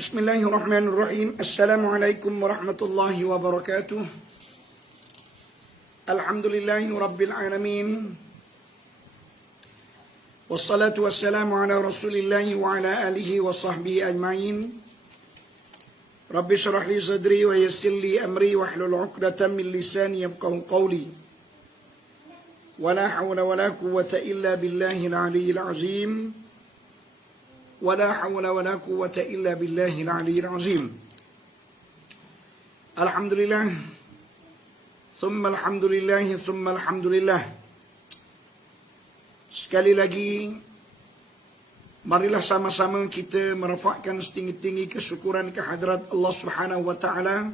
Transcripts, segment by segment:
Bismillahirrahmanirrahim. Assalamualaikum warahmatullahi wabarakatuh. Alhamdulillahi rabbil alamin. Wassalatu wassalamu ala rasulillahi wa ala alihi wa sahbihi ajma'in. Rabbi syrah li sadri wa yassir li amri wa hlul 'uqdatam min lisani yafqahu qawli. Wala hawla wala quwwata illa billahil aliyyil azim. ولا حول ولا قوة إلا بالله العلي العظيم. الحمد لله ثم الحمد لله ثم الحمد لله. Sekali lagi, marilah sama-sama kita merafakkan setinggi-tinggi kesyukuran kehadrat Allah Subhanahu wa Ta'ala.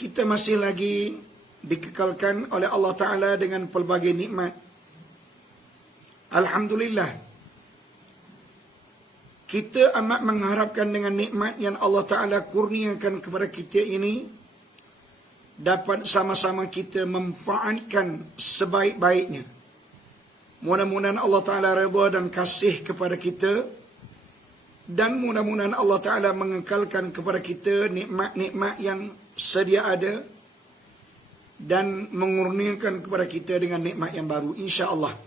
Kita masih lagi dikekalkan oleh Allah Ta'ala dengan pelbagai nikmat. Alhamdulillah, kita amat mengharapkan dengan nikmat yang Allah Ta'ala kurniakan kepada kita ini, dapat sama-sama kita memanfaatkan sebaik-baiknya. Mudah-mudahan Allah Ta'ala redha dan kasih kepada kita, dan mudah-mudahan Allah Ta'ala mengekalkan kepada kita nikmat-nikmat yang sedia ada, dan mengurniakan kepada kita dengan nikmat yang baru, insya-Allah.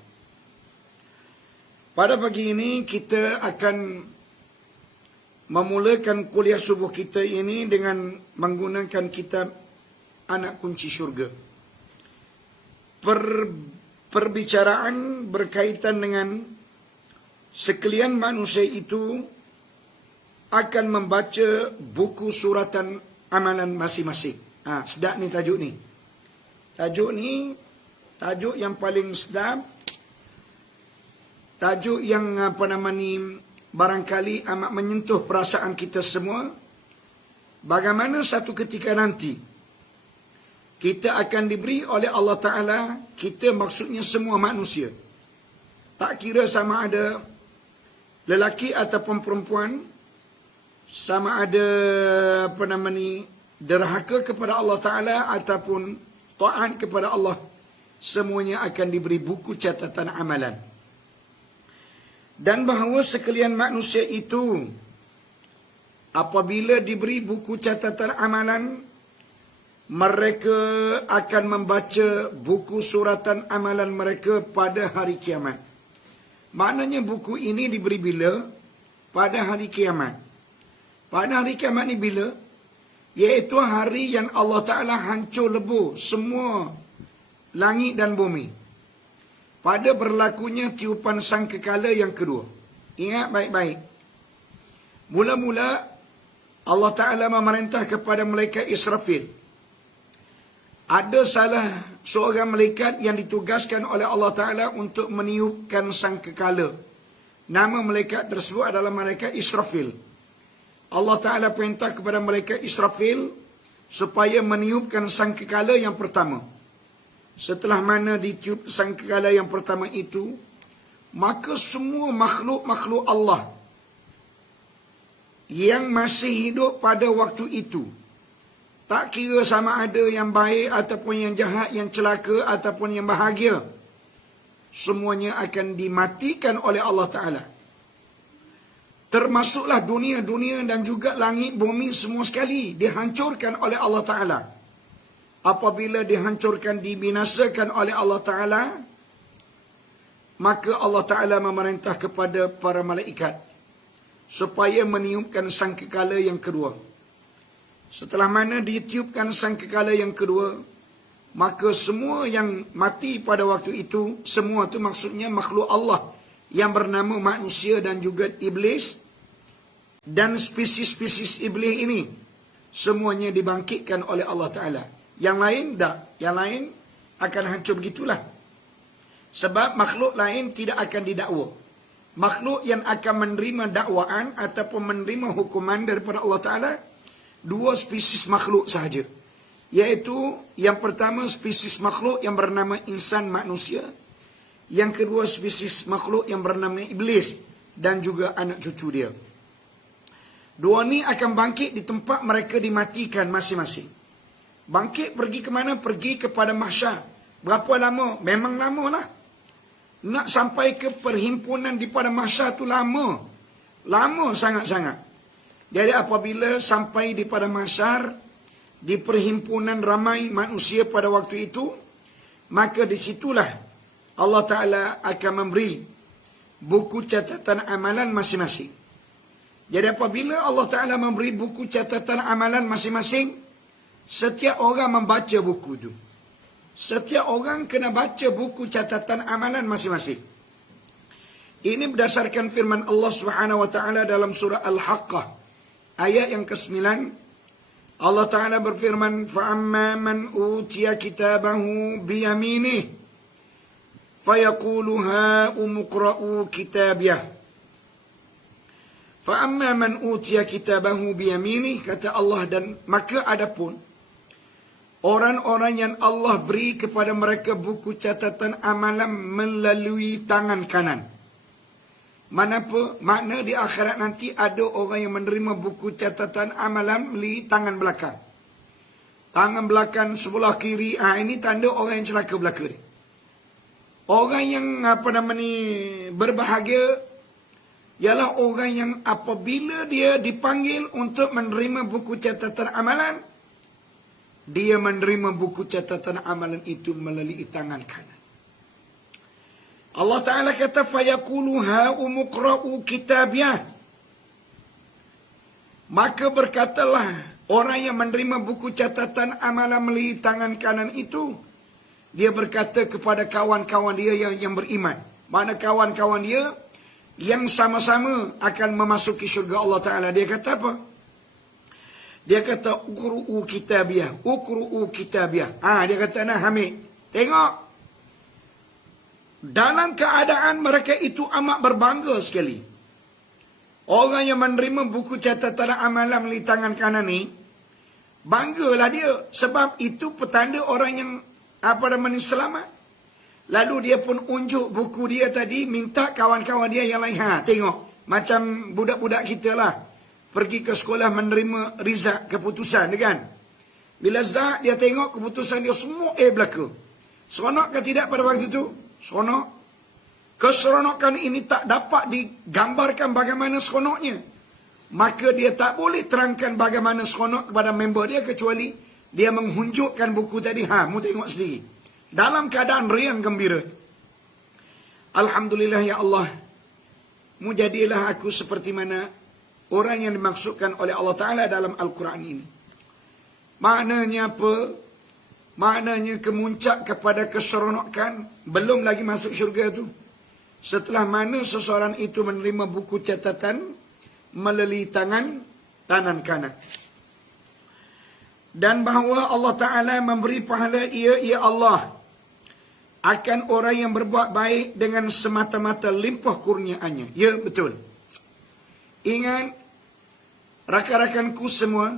Pada pagi ini kita akan memulakan kuliah subuh kita ini dengan menggunakan kitab Anak Kunci Syurga. Perbicaraan berkaitan dengan sekalian manusia itu akan membaca buku suratan amalan masing-masing. Sedap ni tajuk ni. Tajuk yang paling sedap. Tajuk yang barangkali amat menyentuh perasaan kita semua. Bagaimana satu ketika nanti kita akan diberi oleh Allah Ta'ala, kita maksudnya semua manusia, tak kira sama ada lelaki ataupun perempuan, sama ada derhaka kepada Allah Ta'ala ataupun taat kepada Allah, semuanya akan diberi buku catatan amalan. Dan bahawa sekalian manusia itu apabila diberi buku catatan amalan, mereka akan membaca buku suratan amalan mereka pada hari kiamat. Maknanya buku ini diberi bila? Pada hari kiamat. Pada hari kiamat ni bila? Iaitu hari yang Allah Ta'ala hancur lebur semua langit dan bumi. Pada berlakunya tiupan sangkakala yang kedua. Ingat baik-baik. Mula-mula Allah Ta'ala memerintah kepada malaikat Israfil. Ada salah seorang malaikat yang ditugaskan oleh Allah Ta'ala untuk meniupkan sangkakala. Nama malaikat tersebut adalah malaikat Israfil. Allah Ta'ala perintah kepada malaikat Israfil supaya meniupkan sangkakala yang pertama. Setelah mana ditiup sangkakala yang pertama itu, maka semua makhluk-makhluk Allah yang masih hidup pada waktu itu, tak kira sama ada yang baik ataupun yang jahat, yang celaka ataupun yang bahagia, semuanya akan dimatikan oleh Allah Ta'ala. Termasuklah dunia-dunia dan juga langit bumi semua sekali dihancurkan oleh Allah Ta'ala. Apabila dihancurkan, dibinasakan oleh Allah Ta'ala, maka Allah Ta'ala memerintah kepada para malaikat supaya meniupkan sangkakala yang kedua. Setelah mana ditiupkan sangkakala yang kedua, maka semua yang mati pada waktu itu, semua itu maksudnya makhluk Allah yang bernama manusia dan juga iblis, dan spesies-spesies iblis ini, semuanya dibangkitkan oleh Allah Ta'ala. Yang lain tak. Yang lain akan hancur begitulah. Sebab makhluk lain tidak akan didakwa. Makhluk yang akan menerima dakwaan ataupun menerima hukuman daripada Allah Ta'ala, dua spesies makhluk sahaja. Iaitu yang pertama spesies makhluk yang bernama insan manusia. Yang kedua spesies makhluk yang bernama iblis dan juga anak cucu dia. Dua ni akan bangkit di tempat mereka dimatikan masing-masing. Bangkit pergi ke mana? Pergi kepada mahsyar. Berapa lama? Memang lama lah. Nak sampai ke perhimpunan di pada mahsyar tu lama. Lama sangat-sangat. Jadi apabila sampai di pada mahsyar, di perhimpunan ramai manusia pada waktu itu, maka disitulah Allah Ta'ala akan memberi buku catatan amalan masing-masing. Jadi apabila Allah Ta'ala memberi buku catatan amalan masing-masing, setiap orang membaca buku itu. Setiap orang kena baca buku catatan amalan masing-masing. Ini berdasarkan firman Allah Subhanahu wa taala dalam surah Al-Haqqah ayat yang ke-9. Allah Taala berfirman, "Fa amma man utiya kitabahu bi yaminih fayaqulu ha umqra'u kitabiyah." Fa amma man utiya kitabahu bi yaminih, kata Allah, dan maka adapun orang-orang yang Allah beri kepada mereka buku catatan amalan melalui tangan kanan. Makna di akhirat nanti ada orang yang menerima buku catatan amalan melalui tangan belakang. Tangan belakang sebelah kiri, ini tanda orang yang celaka belaka ni. Orang yang berbahagia ialah orang yang apabila dia dipanggil untuk menerima buku catatan amalan, dia menerima buku catatan amalan itu melalui tangan kanan. Allah Ta'ala kata, فَيَقُولُ هَا أُمُقْرَأُ كِتَابِيَهْ. Maka berkatalah orang yang menerima buku catatan amalan melalui tangan kanan itu, dia berkata kepada kawan-kawan dia yang beriman. Mana kawan-kawan dia yang sama-sama akan memasuki syurga Allah Ta'ala. Dia kata apa? Dia kata, "Uqru'u kitabiyah, uqru'u kitabiyah." Dia kata, "Nah, Hamid, tengok." Dalam keadaan mereka itu amat berbangga sekali. Orang yang menerima buku catatan amalan melalui tangan kanan ni, banggalah dia. Sebab itu petanda orang yang selamat. Lalu dia pun unjuk buku dia tadi, minta kawan-kawan dia yang lain, tengok. Macam budak-budak kita lah. Pergi ke sekolah menerima result keputusan, kan? Bila zak dia tengok keputusan dia semua belaka. Seronok ke tidak pada waktu itu? Seronok. Keseronokan ini tak dapat digambarkan bagaimana seronoknya. Maka dia tak boleh terangkan bagaimana seronok kepada member dia, kecuali dia menghunjukkan buku tadi. Mu tengok sendiri. Dalam keadaan riang gembira. Alhamdulillah ya Allah. Mu jadilah aku seperti mana orang yang dimaksudkan oleh Allah Ta'ala dalam Al-Quran ini. Maknanya apa? Maknanya kemuncak kepada keseronokan belum lagi masuk syurga itu. Setelah mana seseorang itu menerima buku catatan melalui tangan kanan. Dan bahawa Allah Ta'ala memberi pahala ia Allah akan orang yang berbuat baik dengan semata-mata limpah kurniaannya. Ya, betul. Ingat, rakan-rakanku semua,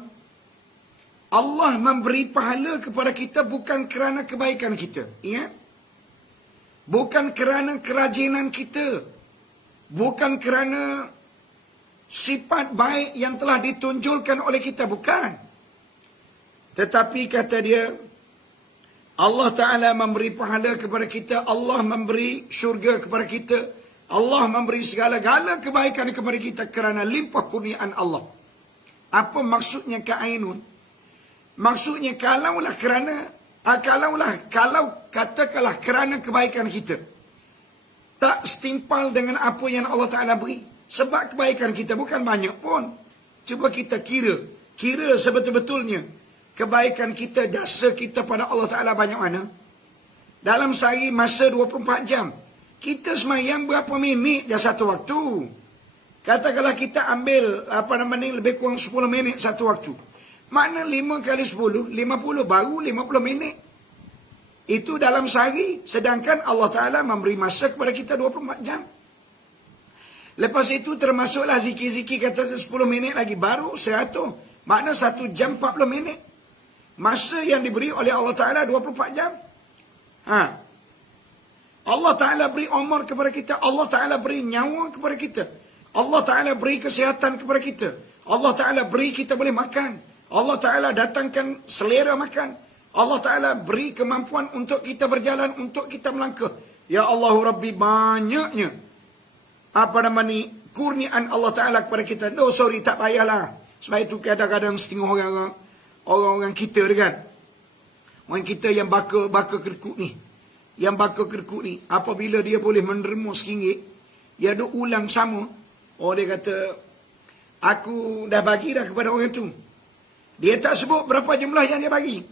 Allah memberi pahala kepada kita bukan kerana kebaikan kita. Ingat? Bukan kerana kerajinan kita. Bukan kerana sifat baik yang telah ditunjulkan oleh kita. Bukan. Tetapi kata dia, Allah Ta'ala memberi pahala kepada kita. Allah memberi syurga kepada kita. Allah memberi segala-gala kebaikan kepada kita kerana limpah kurniaan Allah. Apa maksudnya ka'ainun? Maksudnya kalau katakanlah kerana kebaikan kita, tak setimpal dengan apa yang Allah Ta'ala beri. Sebab kebaikan kita bukan banyak pun. Cuba kita kira sebetul-betulnya kebaikan kita, jasa kita pada Allah Ta'ala banyak mana? Dalam sehari masa 24 jam, kita semayang berapa minit dah satu waktu? Katakanlah kita ambil lebih kurang 10 minit satu waktu. Makna 5 kali 10, 50, baru 50 minit. Itu dalam sehari. Sedangkan Allah Ta'ala memberi masa kepada kita 24 jam. Lepas itu termasuklah zikir-zikir kata 10 minit lagi, baru 100. Makna 1 jam 40 minit. Masa yang diberi oleh Allah Ta'ala 24 jam. Allah Ta'ala beri umur kepada kita. Allah Ta'ala beri nyawa kepada kita. Allah Ta'ala beri kesihatan kepada kita. Allah Ta'ala beri kita boleh makan. Allah Ta'ala datangkan selera makan. Allah Ta'ala beri kemampuan untuk kita berjalan, untuk kita melangkah. Ya Allah Rabbi, banyaknya kurniaan Allah Ta'ala kepada kita. No, sorry, tak payahlah. Sebab itu kadang-kadang setengah orang-orang kita kan. Orang kita yang baka kedekut ni. Yang baka kedekut ni. Apabila dia boleh menerima RM1, dia ada ulang sama. Oh, dia kata, aku dah bagi dah kepada orang tu. Dia tak sebut berapa jumlah yang dia bagi.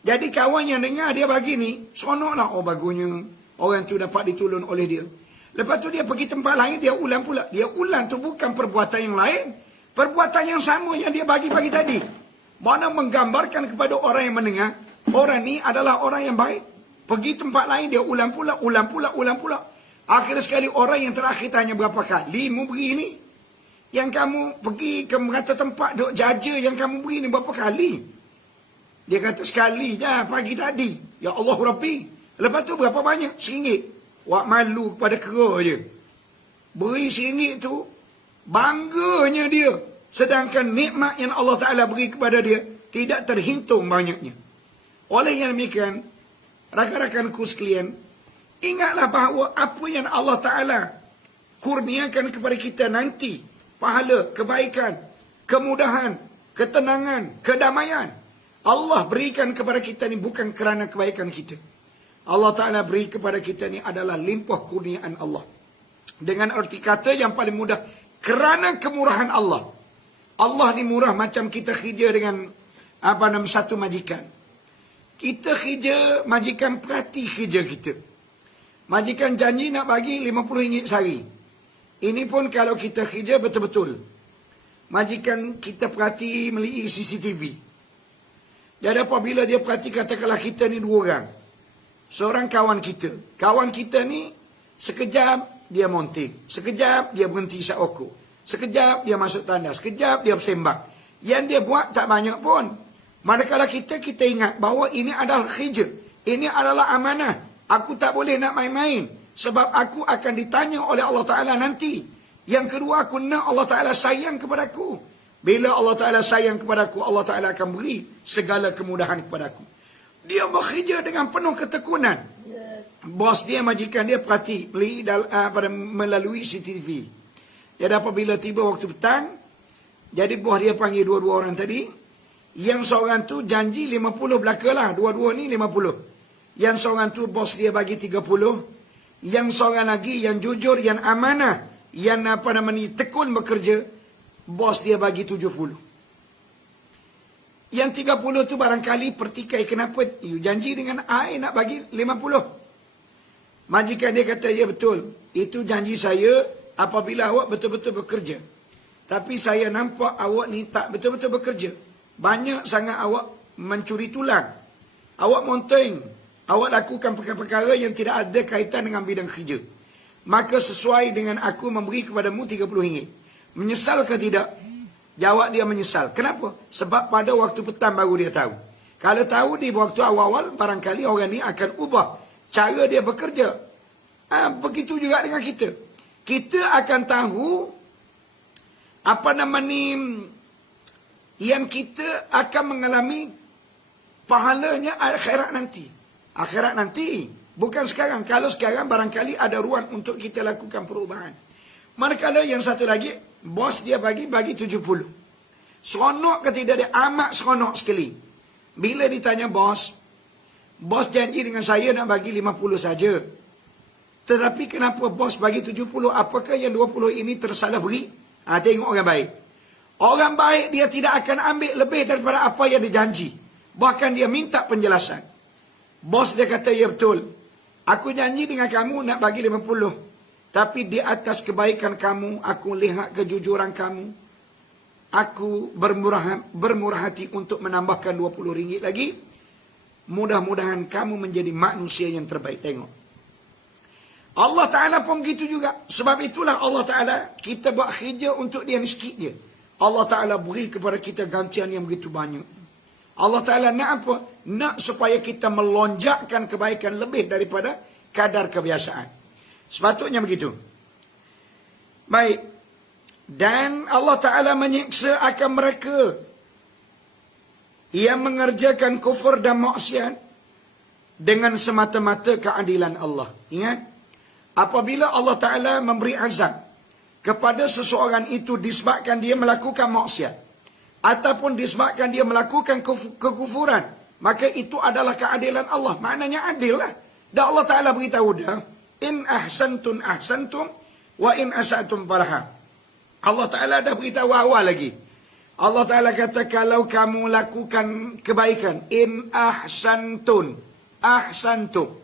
Jadi kawan yang dengar dia bagi ni, seronoklah. Oh, bagusnya orang tu dapat ditolong oleh dia. Lepas tu dia pergi tempat lain, dia ulang pula. Dia ulang tu bukan perbuatan yang lain. Perbuatan yang sama yang dia bagi-bagi tadi. Mana menggambarkan kepada orang yang mendengar, orang ni adalah orang yang baik. Pergi tempat lain, dia ulang pula. Akhir sekali orang yang terakhir tanya berapa kali mu beri ni. Yang kamu pergi ke merata tempat duk jaja yang kamu beri ni berapa kali? Dia kata sekali je pagi tadi. Ya Allah Rabbi. Lepas tu berapa banyak? RM1. Wak malu kepada kera je. Beri RM1 tu, bangganya dia. Sedangkan nikmat yang Allah Ta'ala beri kepada dia, tidak terhitung banyaknya. Oleh yang demikian, rakan-rakanku sekalian, ingatlah bahawa apa yang Allah Ta'ala kurniakan kepada kita nanti, pahala, kebaikan, kemudahan, ketenangan, kedamaian, Allah berikan kepada kita ni bukan kerana kebaikan kita. Allah Ta'ala beri kepada kita ni adalah limpah kurniaan Allah. Dengan arti kata yang paling mudah, kerana kemurahan Allah. Allah ni murah macam kita kerja dengan satu majikan. Kita kerja, majikan perhati kerja kita. Majikan janji nak bagi RM50 sehari. Ini pun kalau kita kerja betul-betul. Majikan kita perhati melii CCTV. Dan apabila dia perhati, katakanlah kita ni 2 orang. Seorang kawan kita. Kawan kita ni sekejap dia monting. Sekejap dia berhenti isap rokok. Sekejap dia masuk tandas. Sekejap dia bersembang. Yang dia buat tak banyak pun. Manakala kita ingat bahawa ini adalah kerja. Ini adalah amanah. Aku tak boleh nak main-main. Sebab aku akan ditanya oleh Allah Ta'ala nanti. Yang kedua, aku nak Allah Ta'ala sayang kepadaku. Bila Allah Ta'ala sayang kepadaku, Allah Ta'ala akan beri segala kemudahan kepadaku. Dia bekerja dengan penuh ketekunan. Bos dia, majikan dia perhati melalui CCTV. Jadi apabila tiba waktu petang, jadi bos dia panggil 2 orang tadi. Yang seorang tu janji 50 belaka lah. 2 ni 50. Yang seorang tu bos dia bagi 30. Yang seorang lagi yang jujur, yang amanah, yang tekun bekerja, bos dia bagi 70. Yang 30 tu barangkali pertikai. Kenapa? You janji dengan I nak bagi 50. Majikan dia kata, ya betul. Itu janji saya apabila awak betul-betul bekerja. Tapi saya nampak awak ni tak betul-betul bekerja. Banyak sangat awak mencuri tulang. Awak monteng. Awak lakukan perkara-perkara yang tidak ada kaitan dengan bidang kerja. Maka sesuai dengan aku memberi kepadamu RM30. Menyesal ke tidak? Jawab dia menyesal. Kenapa? Sebab pada waktu petang baru dia tahu. Kalau tahu di waktu awal-awal, barangkali orang ni akan ubah cara dia bekerja. Begitu juga dengan kita. Kita akan tahu yang kita akan mengalami pahalanya akhirat nanti. Akhirat nanti, bukan sekarang. Kalau sekarang barangkali ada ruang untuk kita lakukan perubahan. Manakala yang satu lagi, bos dia bagi 70. Seronok ke tidak? Dia amat seronok sekali. Bila ditanya bos janji dengan saya nak bagi 50 saja. Tetapi kenapa bos bagi 70? Apakah yang 20 ini tersalah beri? Tengok orang baik. Orang baik dia tidak akan ambil lebih daripada apa yang dijanji. Bahkan dia minta penjelasan. Bos dia kata, ya betul. Aku janji dengan kamu nak bagi 50. Tapi di atas kebaikan kamu, aku lihat kejujuran kamu. Aku bermurah hati untuk menambahkan RM20 lagi. Mudah-mudahan kamu menjadi manusia yang terbaik. Tengok. Allah Ta'ala pun begitu juga. Sebab itulah Allah Ta'ala, kita buat kerja untuk dia ni sikit je. Allah Ta'ala beri kepada kita gantian yang begitu banyak. Allah Ta'ala nak apa? Nak supaya kita melonjakkan kebaikan lebih daripada kadar kebiasaan. Sepatutnya begitu. Baik. Dan Allah Ta'ala menyiksa akan mereka yang mengerjakan kufur dan maksiat dengan semata-mata keadilan Allah. Ingat, apabila Allah Ta'ala memberi azab kepada seseorang itu disebabkan dia melakukan maksiat ataupun disebabkan dia melakukan kekufuran, maka itu adalah keadilan Allah. Maknanya adil lah. Dan Allah Ta'ala beritahu dah, in ahsantum ahsantum wa in asatum falaha. Allah Ta'ala dah beritahu awal lagi. Allah Ta'ala kata, kalau kamu lakukan kebaikan, in ahsantum, ahsantum.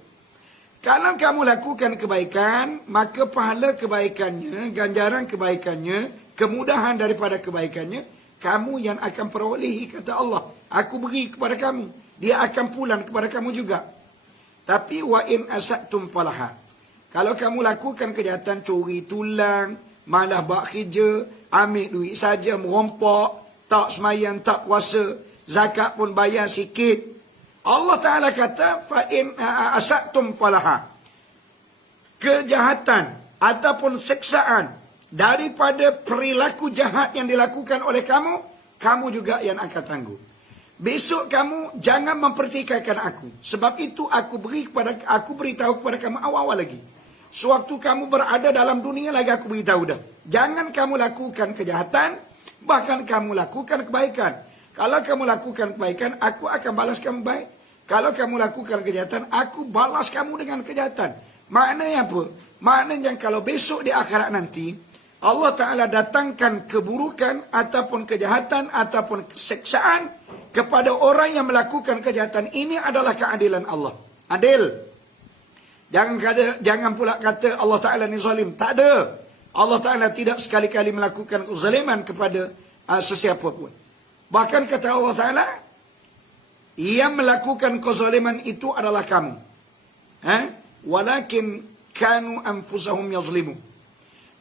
Kalau kamu lakukan kebaikan, maka pahala kebaikannya, ganjaran kebaikannya, kemudahan daripada kebaikannya, kamu yang akan perolehi, kata Allah. Aku beri kepada kamu. Dia akan pulang kepada kamu juga. Tapi wa in asatum falaha. Kalau kamu lakukan kejahatan, curi tulang, malah buat kerja, ambil duit saja, merompak, tak semayang, tak puasa, zakat pun bayar sikit. Allah Ta'ala kata, fa in asatum falaha. Kejahatan ataupun seksaan daripada perilaku jahat yang dilakukan oleh kamu, kamu juga yang akan tangguh. Besok kamu jangan mempertikaikan aku. Sebab itu aku beritahu kepada kamu awal-awal lagi. Sewaktu kamu berada dalam dunia lagi aku beritahu dah. Jangan kamu lakukan kejahatan, bahkan kamu lakukan kebaikan. Kalau kamu lakukan kebaikan, aku akan balas kamu baik. Kalau kamu lakukan kejahatan, aku balas kamu dengan kejahatan. Maknanya apa? Maknanya kalau besok di akhirat nanti, Allah Ta'ala datangkan keburukan ataupun kejahatan ataupun seksaan kepada orang yang melakukan kejahatan. Ini adalah keadilan Allah. Adil. Jangan pula kata Allah Ta'ala ni zalim. Tak ada. Allah Ta'ala tidak sekali-kali melakukan kezaliman kepada sesiapa pun. Bahkan kata Allah Ta'ala, yang melakukan kezaliman itu adalah kamu. Walakin kanu anfusahum yazlimu.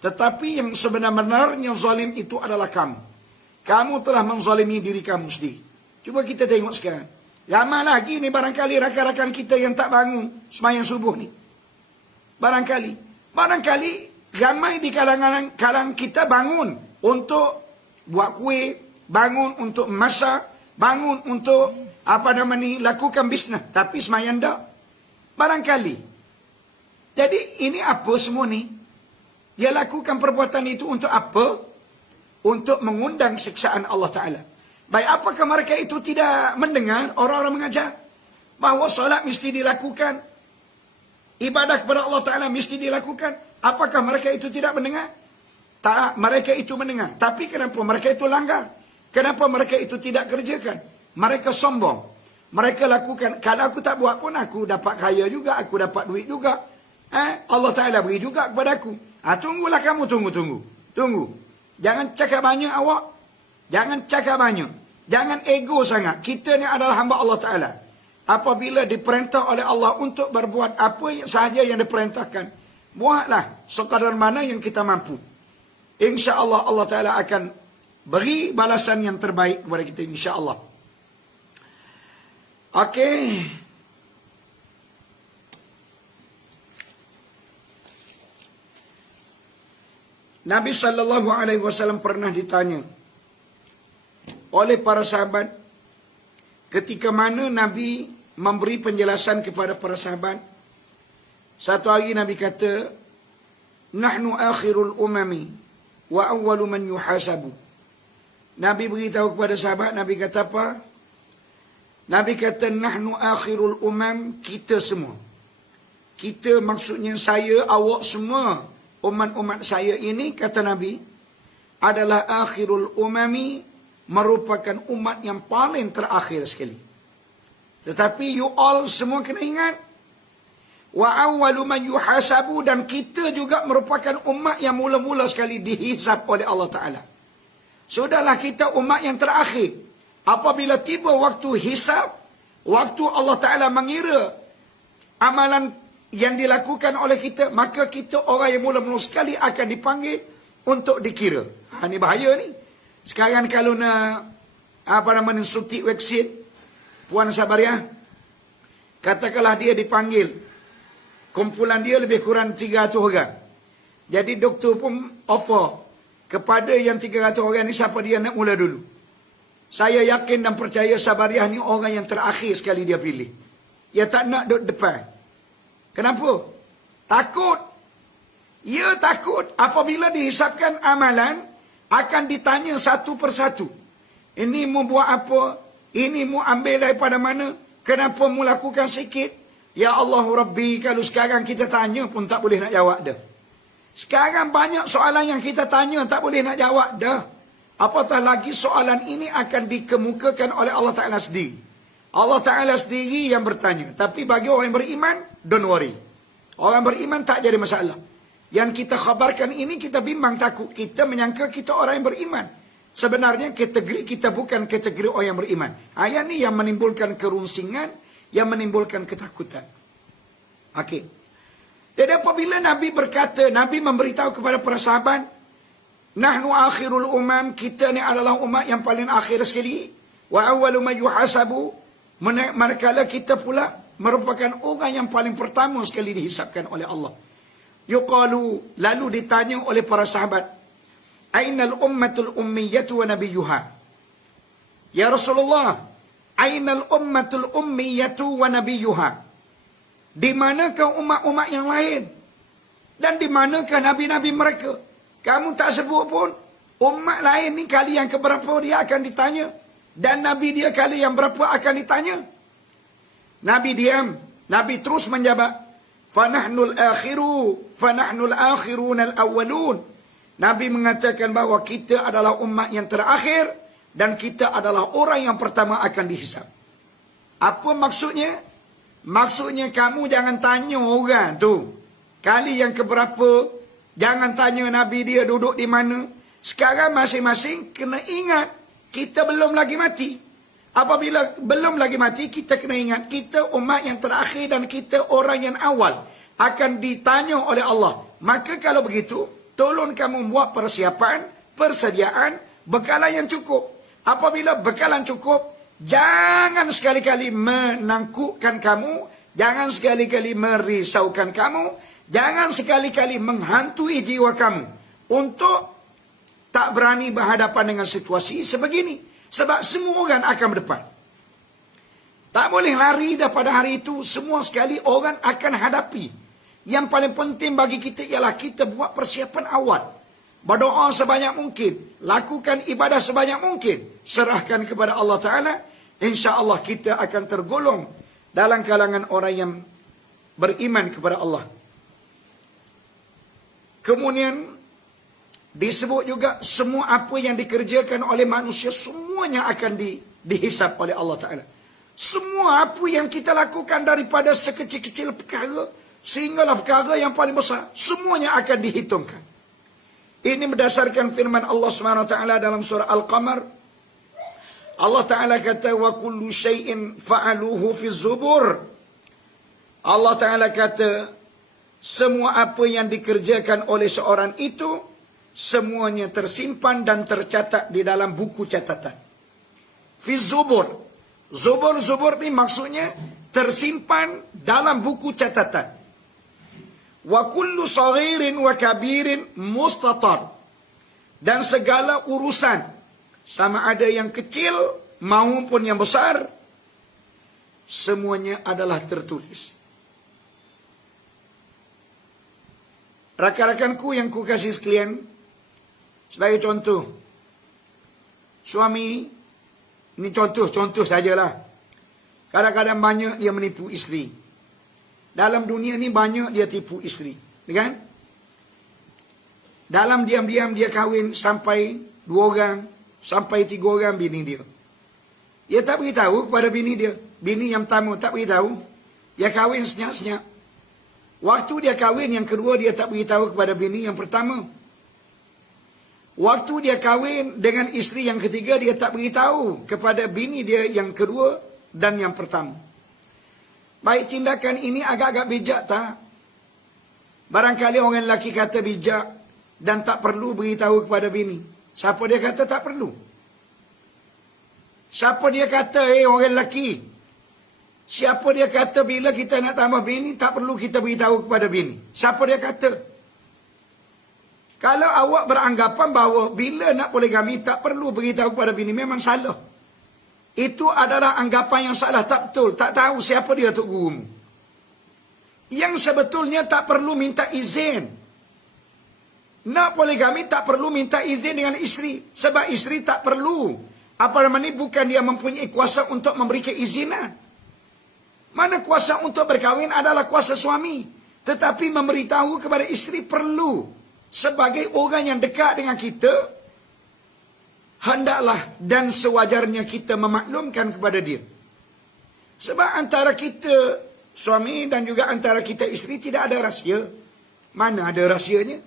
Tetapi yang sebenar-benarnya zalim itu adalah kamu. Kamu telah menzalimi diri kamu sendiri. Cuba kita tengok sekarang. Ramai lagi ni barangkali rakan-rakan kita yang tak bangun sembahyang subuh ni. Barangkali ramai di kalangan kita bangun untuk buat kuih, bangun untuk masak, bangun untuk lakukan bisnes, tapi sembahyang tak. Barangkali. Jadi ini apa semua ni? Dia lakukan perbuatan itu untuk apa? Untuk mengundang siksaan Allah Ta'ala. Baik, apakah mereka itu tidak mendengar orang-orang mengajar bahawa solat mesti dilakukan, ibadah kepada Allah Ta'ala mesti dilakukan? Apakah mereka itu tidak mendengar? Tak, mereka itu mendengar. Tapi kenapa mereka itu langgar? Kenapa mereka itu tidak kerjakan? Mereka sombong. Mereka lakukan, kalau aku tak buat pun aku dapat kaya juga, aku dapat duit juga. Allah Ta'ala beri juga kepada aku. Tunggulah kamu, tunggu. Jangan cakap banyak awak. Jangan cakap banyak. Jangan ego sangat. Kita ni adalah hamba Allah Ta'ala. Apabila diperintah oleh Allah untuk berbuat apa sahaja yang diperintahkan, buatlah sekadar mana yang kita mampu. InsyaAllah Allah Ta'ala akan beri balasan yang terbaik kepada kita, insyaAllah. Okey. Nabi SAW pernah ditanya oleh para sahabat, ketika mana Nabi memberi penjelasan kepada para sahabat. Satu hari Nabi kata, nahnu akhirul umami wa awwalu man yuhasabu. Nabi beritahu kepada sahabat, Nabi kata apa? Nabi kata, nahnu akhirul umam, kita semua. Kita maksudnya saya, awak semua, umat-umat saya ini, kata Nabi, adalah akhirul umami, merupakan umat yang paling terakhir sekali. Tetapi you all semua kena ingat, wa awwalu man yuhasabu, dan kita juga merupakan umat yang mula-mula sekali dihisab oleh Allah Ta'ala. Sudahlah kita umat yang terakhir. Apabila tiba waktu hisab, waktu Allah Ta'ala mengira amalan yang dilakukan oleh kita, maka kita orang yang mula-mula sekali akan dipanggil untuk dikira. Ini bahaya ni. Sekarang kalau nak suntik vaksin, Puan Sabariah, katakanlah dia dipanggil, kumpulan dia lebih kurang 300 orang. Jadi doktor pun offer kepada yang 300 orang ni siapa dia nak mula dulu. Saya yakin dan percaya Sabariah ni orang yang terakhir sekali dia pilih. Dia tak nak duduk depan. Kenapa? Takut. Ia takut apabila dihisapkan amalan, akan ditanya satu persatu. Ini mu buat apa? Ini mu ambil daripada mana? Kenapa mu lakukan sikit? Ya Allah Rabbi, kalau sekarang kita tanya pun tak boleh nak jawab dah. Sekarang banyak soalan yang kita tanya tak boleh nak jawab dah. Apatah lagi soalan ini akan dikemukakan oleh Allah Ta'ala sendiri. Allah Ta'ala sendiri yang bertanya. Tapi bagi orang yang beriman, don't worry. Orang beriman tak jadi masalah. Yang kita khabarkan ini kita bimbang takut. Kita menyangka kita orang yang beriman. Sebenarnya kategori kita bukan kategori orang yang beriman. Ayat ni yang menimbulkan kerunsingan, yang menimbulkan ketakutan. Okey. Jadi apabila Nabi berkata, Nabi memberitahu kepada para sahabat, nahnu akhirul umam, kita ni adalah umat yang paling akhir sekali. Wa awwalu man yuhasabu, manakala kita pula merupakan orang yang paling pertama sekali dihisapkan oleh Allah. Yuqalu, lalu ditanya oleh para sahabat, ainal ummatul ummiyatu wa nabiyuha? Ya Rasulullah, ainal ummatul ummiyatu wa nabiyuha? Di manakah umat-umat yang lain? Dan di manakah nabi-nabi mereka? Kamu tak sebut pun. Umat lain ni kali yang keberapa dia akan ditanya. Dan Nabi dia kali yang berapa akan ditanya. Nabi diam. Nabi terus menjawab. Fanahnul akhirun al-awwalun. Nabi mengatakan bahawa kita adalah umat yang terakhir. Dan kita adalah orang yang pertama akan dihisap. Apa maksudnya? Maksudnya kamu jangan tanya orang tu. Kali yang keberapa. Jangan tanya Nabi dia duduk di mana. Sekarang masing-masing kena ingat. Kita belum lagi mati. Apabila belum lagi mati, kita kena ingat. Kita umat yang terakhir dan kita orang yang awal. Akan ditanya oleh Allah. Maka kalau begitu, tolong kamu buat persiapan, persediaan, bekalan yang cukup. Apabila bekalan cukup, jangan sekali-kali menangkukkan kamu. Jangan sekali-kali merisaukan kamu. Jangan sekali-kali menghantui jiwa kamu. Untuk tak berani berhadapan dengan situasi sebegini. Sebab semua orang akan berdepan. Tak boleh lari daripada hari itu. Semua sekali orang akan hadapi. Yang paling penting bagi kita ialah kita buat persiapan awal. Berdoa sebanyak mungkin. Lakukan ibadah sebanyak mungkin. Serahkan kepada Allah Ta'ala. InsyaAllah kita akan tergolong dalam kalangan orang yang beriman kepada Allah. Kemudian disebut juga semua apa yang dikerjakan oleh manusia semuanya akan dihisap oleh Allah Ta'ala. Semua apa yang kita lakukan daripada sekecil-kecil perkara sehinggalah perkara yang paling besar, semuanya akan dihitungkan. Ini berdasarkan firman Allah SWT dalam surah Al-Qamar. Allah Ta'ala kata, wa kullu syai'in fa'aluhu fi zubur. Allah Ta'ala kata, semua apa yang dikerjakan oleh seorang itu, semuanya tersimpan dan tercatat di dalam buku catatan. Fi zubur. Zubur ni maksudnya tersimpan dalam buku catatan. Wa kullu saghirin wa kabirin mustatar. Dan segala urusan, sama ada yang kecil maupun yang besar, semuanya adalah tertulis. Rakan-rakanku yang ku kasih sekalian, sebagai contoh, suami, ini contoh sajalah. Kadang-kadang banyak dia menipu isteri. Dalam dunia ni banyak dia tipu isteri, kan? Dalam diam-diam dia kahwin sampai 2 orang, sampai 3 orang bini dia. Dia tak beritahu kepada bini dia. Bini yang pertama tak beritahu. Dia kahwin senyap-senyap. Waktu dia kahwin yang kedua, dia tak beritahu kepada bini yang pertama. Waktu dia kahwin dengan isteri yang ketiga, dia tak beritahu kepada bini dia yang kedua dan yang pertama. Baik, tindakan ini agak-agak bijak tak? Barangkali orang lelaki kata bijak dan tak perlu beritahu kepada bini. Siapa dia kata tak perlu? Siapa dia kata, orang lelaki? Siapa dia kata bila kita nak tambah bini, tak perlu kita beritahu kepada bini? Siapa dia kata? Kalau awak beranggapan bahawa bila nak poligami tak perlu beritahu kepada bini, memang salah. Itu adalah anggapan yang salah, tak betul. Tak tahu siapa dia Tok Gurumu. Yang sebetulnya tak perlu minta izin. Nak poligami tak perlu minta izin dengan isteri. Sebab isteri tak perlu. Bukan dia mempunyai kuasa untuk memberi keizinan. Mana kuasa untuk berkahwin adalah kuasa suami. Tetapi memberitahu kepada isteri perlu. Sebagai orang yang dekat dengan kita, hendaklah dan sewajarnya kita memaklumkan kepada dia. Sebab antara kita suami dan juga antara kita isteri tidak ada rahsia. Mana ada rahsianya?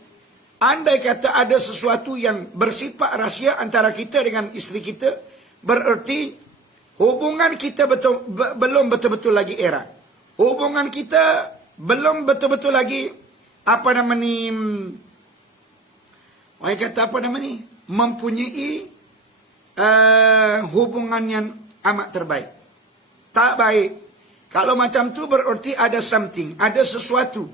Andai kata ada sesuatu yang bersifat rahsia antara kita dengan isteri kita, bererti hubungan kita belum betul-betul lagi erat. Hubungan kita belum betul-betul lagi mempunyai hubungan yang amat terbaik. Tak baik. Kalau macam tu bererti ada something, ada sesuatu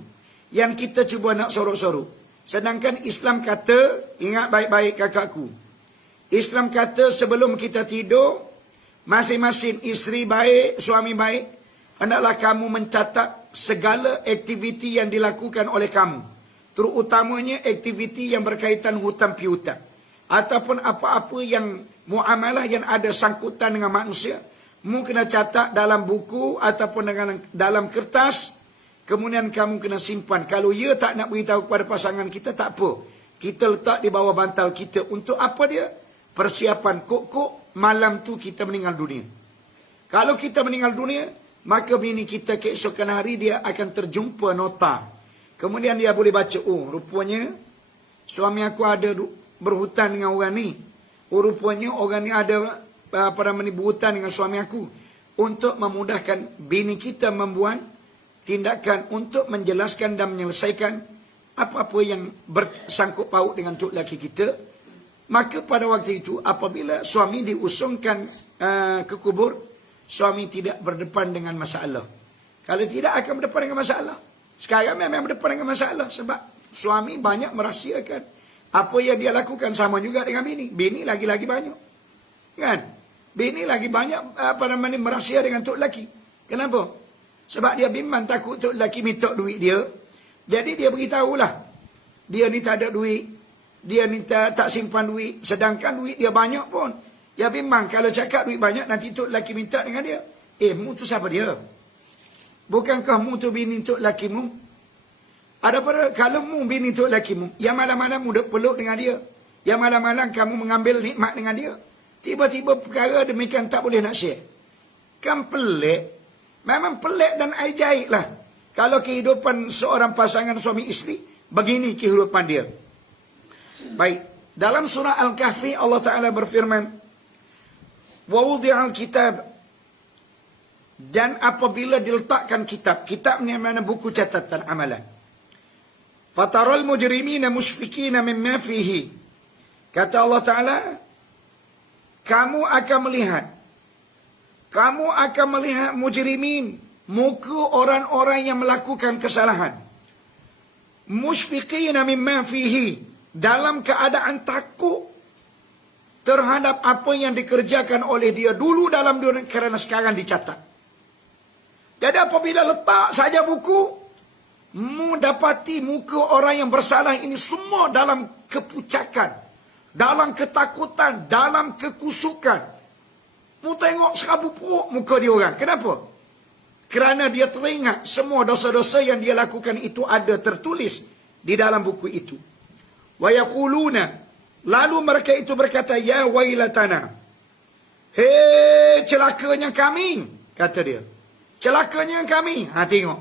yang kita cuba nak sorok-sorok. Sedangkan Islam kata, ingat baik-baik kakakku, Islam kata sebelum kita tidur, masing-masing isteri baik, suami baik, hendaklah kamu mencatat segala aktiviti yang dilakukan oleh kamu. Terutamanya aktiviti yang berkaitan hutang piutang. Ataupun apa-apa yang muamalah yang ada sangkutan dengan manusia. Mu kena catat dalam buku ataupun dalam kertas. Kemudian kamu kena simpan. Kalau ia tak nak beritahu kepada pasangan kita, tak apa. Kita letak di bawah bantal kita. Untuk apa dia? Persiapan kok-kok malam tu kita meninggal dunia. Kalau kita meninggal dunia, maka bini kita keesokan hari dia akan terjumpa nota. Kemudian dia boleh baca, oh rupanya suami aku ada berhutang dengan orang ni. Oh rupanya orang ni ada berhutang dengan suami aku. Untuk memudahkan bini kita membuat tindakan untuk menjelaskan dan menyelesaikan apa-apa yang bersangkut paut dengan tok laki kita. Maka pada waktu itu apabila suami diusungkan ke kubur, suami tidak berdepan dengan masalah. Kalau tidak akan berdepan dengan masalah. Sekarang memang berdepan dengan masalah sebab suami banyak merahsiakan apa yang dia lakukan. Sama juga dengan bini. Bini lagi-lagi banyak. Kan? Bini lagi banyak merahsia dengan tok laki. Kenapa? Sebab dia bimbang takut tok lelaki minta duit dia. Jadi dia beritahulah. Dia ni tak ada duit. Dia ni tak simpan duit. Sedangkan duit dia banyak pun. Dia bimbang kalau cakap duit banyak nanti tok lelaki minta dengan dia. Mu tu siapa dia? Bukankah mu tu bini tok lelaki mu? Kalau mu bini tok lelaki mu, yang malam-malam mu duk peluk dengan dia. Yang malam-malam kamu mengambil nikmat dengan dia. Tiba-tiba perkara demikian tak boleh nak share. Kan pelik. Memang pelik dan ajaib lah. Kalau kehidupan seorang pasangan suami isteri, begini kehidupan dia. Baik. Dalam surah Al-Kahfi Allah Ta'ala berfirman, وَوُضِعَ الْكِتَابِ, dan apabila diletakkan kitab. Kitab ni mana buku catatan amalan. فَتَرَى الْمُجْرِمِينَ مُشْفِكِينَ مِمَّا فِيهِ, kata Allah Ta'ala, kamu akan melihat mujrimin, muka orang-orang yang melakukan kesalahan. Mushfiqina mimma fihi, dalam keadaan takut terhadap apa yang dikerjakan oleh dia dulu dalam dunia, kerana sekarang dicatat. Jadi apabila letak saja buku, mu dapati muka orang yang bersalah ini semua dalam kepucakan, dalam ketakutan, dalam kekusukan. Mu tengok serabu peruk muka dia orang. Kenapa? Kerana dia teringat semua dosa-dosa yang dia lakukan itu ada tertulis di dalam buku itu. Wa yaquluna, lalu mereka itu berkata, ya wailatana, hei celakanya kami, kata dia. Celakanya kami. Tengok.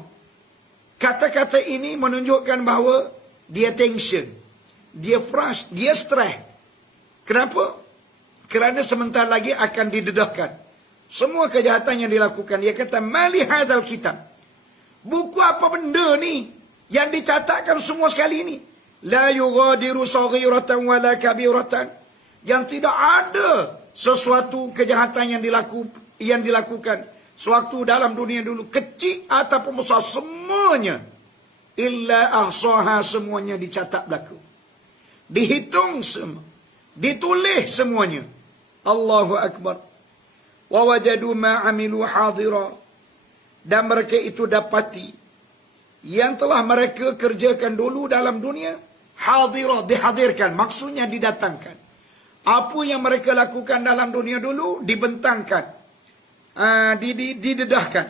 Kata-kata ini menunjukkan bahawa dia tension, dia frust, dia stress. Kenapa? Kerana sebentar lagi akan didedahkan semua kejahatan yang dilakukan. Dia kata, mali hadzal kitab, buku apa benda ni yang dicatatkan semua sekali ni? La yughadiru saghiratan wala kabiratan, yang tidak ada sesuatu kejahatan yang dilakukan sewaktu dalam dunia dulu, kecil ataupun besar, semuanya illa ahsaha, semuanya dicatat berlaku, dihitung semua, ditulis semuanya. Allahu Akbar. Wa wajadu ma amilu hadira, dan mereka itu dapati yang telah mereka kerjakan dulu dalam dunia Hadirah, dihadirkan, maksudnya didatangkan. Apa yang mereka lakukan dalam dunia dulu dibentangkan, didedahkan.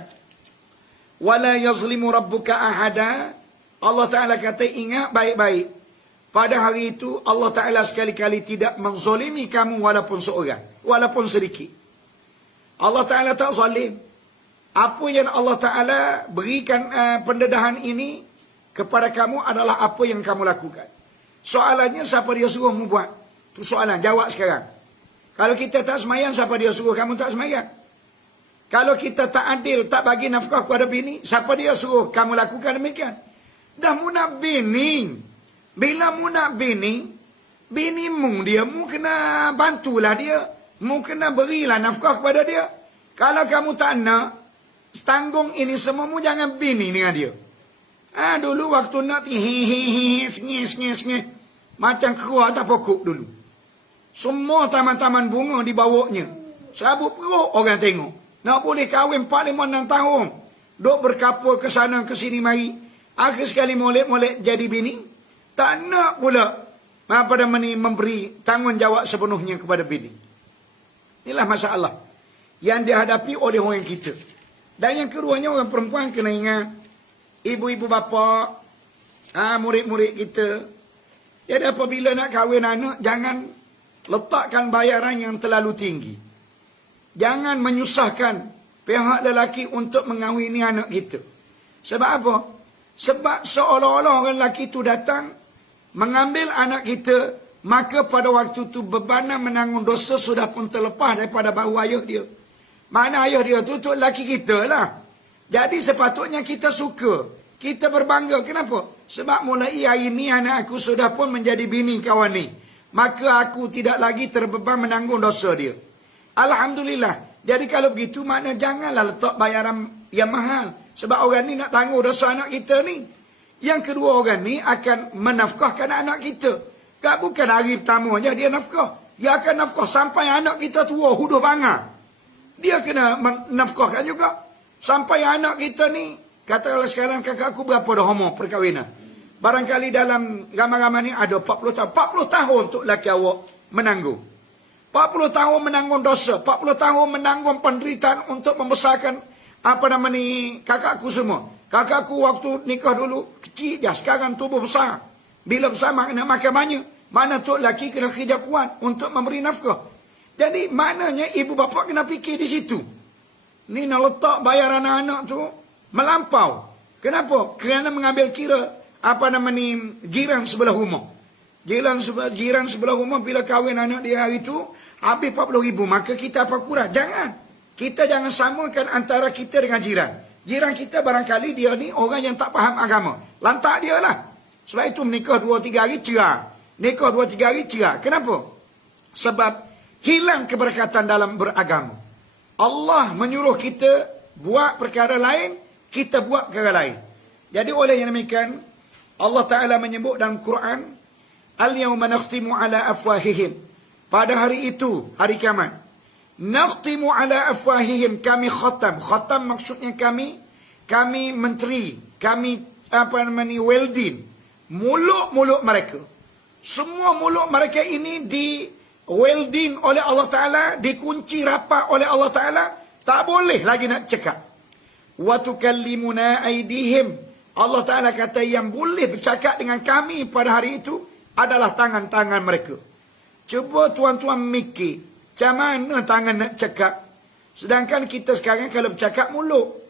Wala yazlimu rabbuka ahada. Allah Ta'ala kata, ingat baik-baik, pada hari itu Allah Ta'ala sekali-kali tidak menzalimi kamu walaupun seorang, walaupun sedikit. Allah Ta'ala tak zalim. Apa yang Allah Ta'ala berikan pendedahan ini kepada kamu adalah apa yang kamu lakukan. Soalannya, siapa dia suruh mu buat? Itu soalan, jawab sekarang. Kalau kita tak semayang, siapa dia suruh kamu tak semayang? Kalau kita tak adil, tak bagi nafkah kepada bini, siapa dia suruh kamu lakukan demikian? Dah mu nak bini. Bila mu nak bini, bini mu dia, mu kena bantulah dia. Mu kena berilah nafkah kepada dia. Kalau kamu tak nak, tanggung ini semua, mu jangan bini dengan dia. Dulu waktu nak sengih. Macam keruah tak pokok dulu. Semua taman-taman bunga dibawanya. Sabut perut orang tengok. Nak boleh kahwin 4-5-6 tahun. Duk berkapur ke sana ke sini mari. Akhir sekali molek-molek jadi bini. Tak nak pula memberi tanggungjawab sepenuhnya kepada bini. Inilah masalah yang dihadapi oleh orang kita. Dan yang keduanya, orang perempuan kena ingat, ibu-ibu bapa, murid-murid kita. Jadi apabila nak kahwin anak, jangan letakkan bayaran yang terlalu tinggi. Jangan menyusahkan pihak lelaki untuk mengahwini anak kita. Sebab apa? Sebab seolah-olah orang lelaki itu datang mengambil anak kita, maka pada waktu itu bebanan menanggung dosa sudah pun terlepas daripada bahu ayah dia. Mana ayah dia tu lelaki kita lah. Jadi sepatutnya kita suka, kita berbangga. Kenapa? Sebab mulai hari ini anak aku sudah pun menjadi bini kawan ni. Maka aku tidak lagi terbeban menanggung dosa dia. Alhamdulillah. Jadi kalau begitu, makna janganlah letak bayaran yang mahal. Sebab orang ni nak tanggung dosa anak kita ni. Yang kedua, orang ni akan menafkahkan anak kita. Tak bukan hari pertama je dia nafkah. Dia akan nafkah sampai anak kita tua, huduh bangar. Dia kena menafkahkan juga. Sampai anak kita ni, katakanlah sekarang kakak aku berapa dah umur perkahwinan. Barangkali dalam ramai-ramai ni ada 40 tahun. 40 tahun untuk lelaki awak menanggung. 40 tahun menanggung dosa. 40 tahun menanggung penderitaan untuk membesarkan kakakku semua. Kakakku waktu nikah dulu kecil je. Sekarang tubuh besar. Bila besar nak makan banyak. Mana tu lelaki kena kerja kuat untuk memberi nafkah. Jadi maknanya ibu bapa kena fikir di situ. Ni nak letak bayaran anak tu melampau. Kenapa? Kerana mengambil kira jiran sebelah rumah. Jiran sebelah rumah bila kahwin anak dia hari tu habis 40,000, maka kita apa kurang? Jangan. Kita jangan samakan antara kita dengan jiran. Jiran kita barangkali dia ni orang yang tak faham agama. Lantak dia lah. Sebab itu menikah 2-3 hari cerai. Nikah 2-3 hari cerai. Kenapa? Sebab hilang keberkatan dalam beragama. Allah menyuruh kita buat perkara lain, kita buat perkara lain. Jadi oleh yang demikian, Allah Ta'ala menyebut dalam Quran, Al-yawma nakhtimu ala afwahihim. Pada hari itu, hari kiamat. Nakhtimu ala afwahihim, kami khatam. Khatam maksudnya kami menteri, kami welding. Mulut-mulut mereka. Semua mulut mereka ini di welding oleh Allah Ta'ala, dikunci rapat oleh Allah Ta'ala, tak boleh lagi nak cakap. Wa tukallimuna aydihim. Allah Ta'ala kata yang boleh bercakap dengan kami pada hari itu adalah tangan-tangan mereka. Cuba tuan-tuan mikir, macam mana tangan nak cakap? Sedangkan kita sekarang kalau bercakap mulut.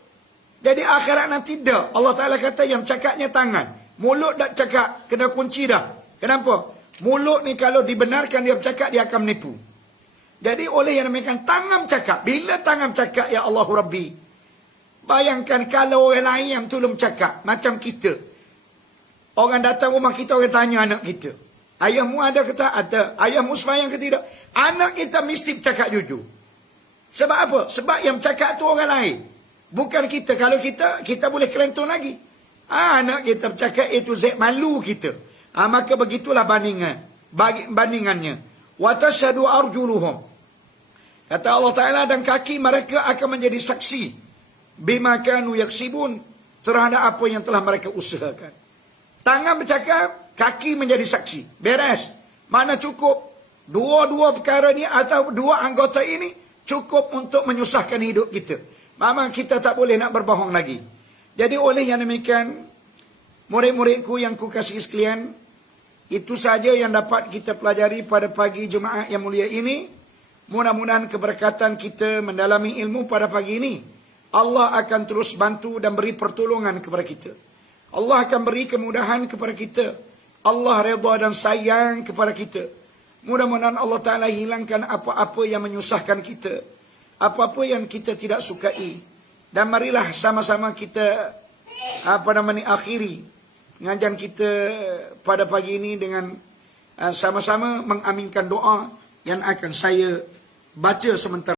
Jadi akhirat nanti dah. Allah Ta'ala kata yang cakapnya tangan. Mulut tak cakap, kena kunci dah. Kenapa? Mulut ni kalau dibenarkan dia bercakap, dia akan menipu. Jadi oleh yang demikian, tangan cakap. Bila tangan cakap, ya Allah Rabbi. Bayangkan kalau orang lain yang tolong cakap. Macam kita. Orang datang rumah kita, orang tanya anak kita. Ayahmu ada ke tak? Ada. Ayahmu sembahyang ke tidak? Anak kita mesti bercakap jujur. Sebab apa? Sebab yang bercakap tu orang lain. Bukan kita. Kalau kita boleh kelentong lagi. Anak kita bercakap itu Z, malu kita. Maka begitulah bandingannya. Wa tashhadu arjuluhum. Kata Allah Ta'ala, dan kaki mereka akan menjadi saksi. Bima kanu yaksibun. Terhadap apa yang telah mereka usahakan. Tangan bercakap, kaki menjadi saksi. Beres. Mana cukup? Dua-dua perkara ni atau dua anggota ini cukup untuk menyusahkan hidup kita. Memang kita tak boleh nak berbohong lagi. Jadi oleh yang demikian, murid-muridku yang ku kasih sekalian, itu saja yang dapat kita pelajari pada pagi Jumaat yang mulia ini. Mudah-mudahan keberkatan kita mendalami ilmu pada pagi ini, Allah akan terus bantu dan beri pertolongan kepada kita. Allah akan beri kemudahan kepada kita. Allah redha dan sayang kepada kita. Mudah-mudahan Allah Ta'ala hilangkan apa-apa yang menyusahkan kita, apa-apa yang kita tidak sukai. Dan marilah sama-sama kita akhiri pengajian kita pada pagi ini dengan sama-sama mengaminkan doa yang akan saya baca sementara.